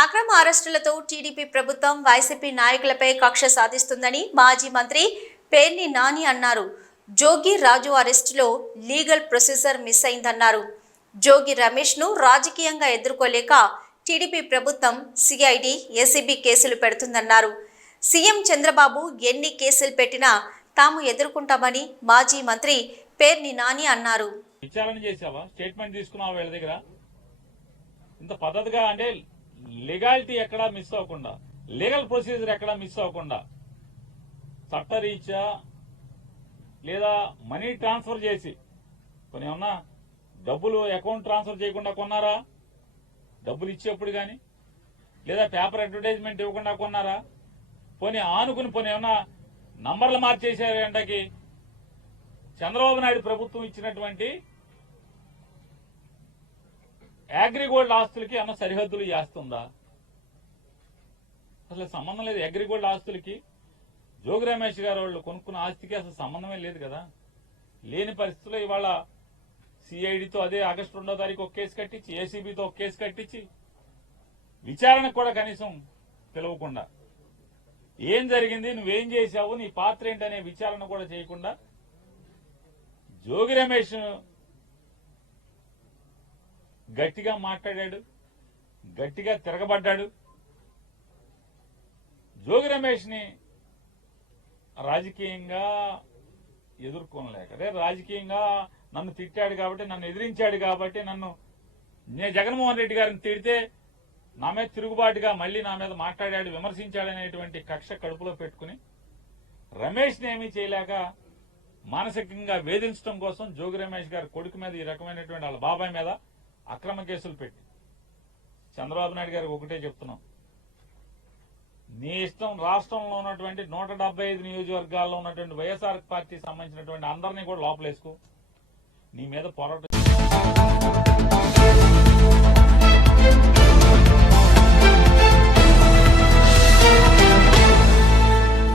అక్రమ అరెస్టులతో టీడీపీ ప్రభుత్వం వైసీపీ నాయకులపై కక్ష సాధిస్తుందని మాజీ మంత్రి పేర్ని నాని అన్నారు. జోగి రాజు అరెస్టులో legal procedure miss అయిందన్నారు. Jogi Ramesh ను రాజకీయంగా ఎదుర్కోలేక టీడీపీ ప్రభుత్వం సిఐడి, ఏసీబీ కేసులు పెడుతుందన్నారు. సీఎం చంద్రబాబు ఎన్ని కేసులు పెట్టినా తాము ఎదుర్కొంటామని మాజీ మంత్రి పేర్ని నాని అన్నారు. విచారణ చేసావా? స్టేట్మెంట్ తీసుకున్నావా వీళ్ళ దగ్గర? ఇంత పద్ధతిగా అంటే లీగాలిటీ ఎక్కడా మిస్ అవ్వకుండా, లీగల్ ప్రొసీజర్ ఎక్కడా మిస్ అవ్వకుండా చట్టరీత్యా లేదా మనీ ట్రాన్స్ఫర్ చేసి కొన్ని ఏమన్నా డబ్బులు అకౌంట్ ట్రాన్స్ఫర్ చేయకుండా కొన్నారా? డబ్బులు ఇచ్చేప్పుడు కానీ లేదా పేపర్ అడ్వర్టైజ్మెంట్ ఇవ్వకుండా కొన్నారా? పోనీ ఆనుకుని పోనీ ఏమన్నా నంబర్లు మార్చేసారంటకి చంద్రబాబు నాయుడు ప్రభుత్వం ఇచ్చినటువంటి అగ్రిగోల్డ్ ఆస్తులకి అన్న సరిహద్దులు చేస్తుందా? అసలు సంబంధం లేదు. అగ్రిగోల్డ్ ఆస్తులకి జోగి రమేష్ గారు వాళ్ళు కొనుక్కున్న ఆస్తికి అసలు సంబంధమే లేదు కదా. లేని పరిస్థితుల్లో ఇవాళ సిఐడితో అదే ఆగస్టు 2వ తారీఖు ఒక కేసు కట్టించి, ఏసీబీతో ఒక కేసు కట్టించి విచారణకు కూడా కనీసం పిలవకుండా ఏం జరిగింది, నువ్వేం చేశావు, నీ పాత్ర ఏంటనే విచారణ కూడా చేయకుండా జోగి రమేష్ గట్టిగా మాట్లాడాడు, గట్టిగా తిరగబడ్డాడు. జోగి రమేష్ ని రాజకీయంగా ఎదుర్కొనలేక, అదే రాజకీయంగా నన్ను తిట్టాడు కాబట్టి, నన్ను ఎదిరించాడు కాబట్టి, నేను జగన్మోహన్ రెడ్డి గారిని తిడితే నా మీద తిరుగుబాటుగా మళ్లీ నా మీద మాట్లాడాడు, విమర్శించాడనేటువంటి కక్ష కడుపులో పెట్టుకుని రమేష్ ని ఏమీ చేయలేక మానసికంగా వేధించడం కోసం జోగి రమేష్ గారి కొడుకు మీద ఈ రకమైనటువంటి వాళ్ళ బాబాయ్ మీద అక్రమ కేసులు పెట్టి చంద్రబాబు నాయుడు గారికి ఒకటే చెప్తున్నాం, నీ ఇష్టం రాష్ట్రంలో ఉన్నటువంటి 175 నియోజకవర్గాల్లో ఉన్నటువంటి వైఎస్ఆర్ పార్టీకి సంబంధించినటువంటి అందరినీ కూడా లోపలేసుకో, నీ మీద పోరాటం